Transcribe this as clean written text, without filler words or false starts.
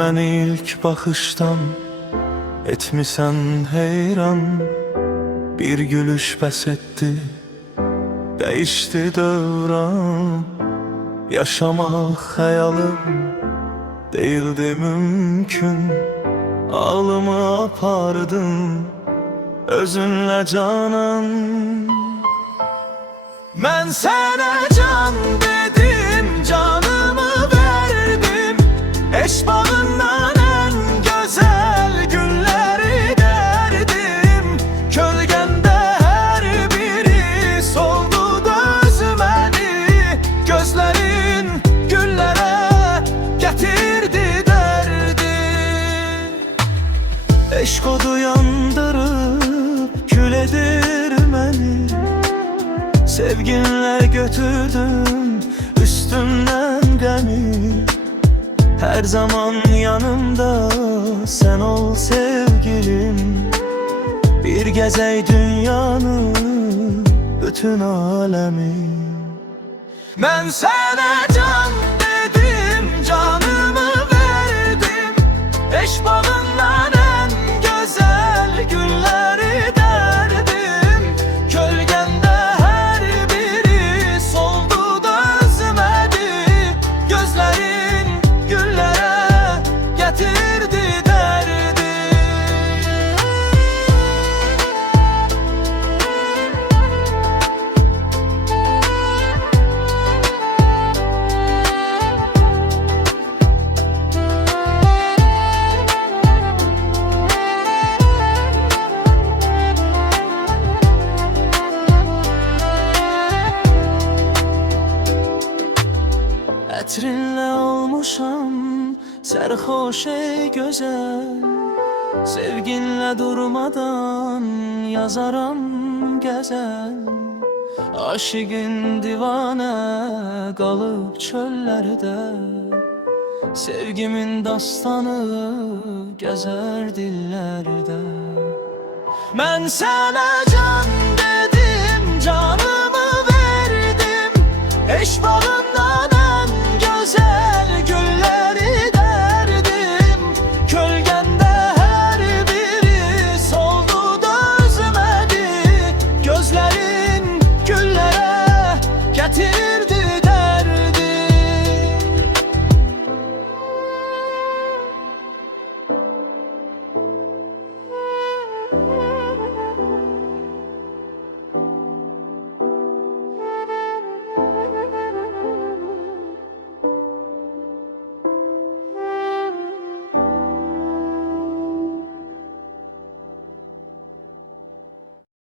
Məni ilk baxışdan etmisən heyran. Bir gülüş bəs etdi, dəyişdi dövran. Yaşamaq xəyalım değildi mümkün. Ağlımı apardın özünlə canan. Mən sənə can dedim, canımı verdim. Eş bağından en güzel günleri derdim. Kölgende her biri soldu dözmedi. Gözlerin güllere getirdi derdi. Eşq odu yandırıp kül edirməni. Sevginle götürdüm üstümden gemi. Her zaman yanımda sen ol sevgilim. Bir gezey dünyanı, bütün alemi. Ben sana can dedim, canımı verdim. Eş bağından en güzel günleri derdim. Kölgende her biri soldu dözmedi. Gözlerin güllere getirdi derdi. Ətrinlə olmuşam sərxoş ey gözəl. Sevginlə durmadan yazaram gəzəl. Aşıqın divanə qalıb çöllərdə. Sevgimin dastanı gəzər dillərdə. Mən sənə can dedim, canımı verdim. Eş bağın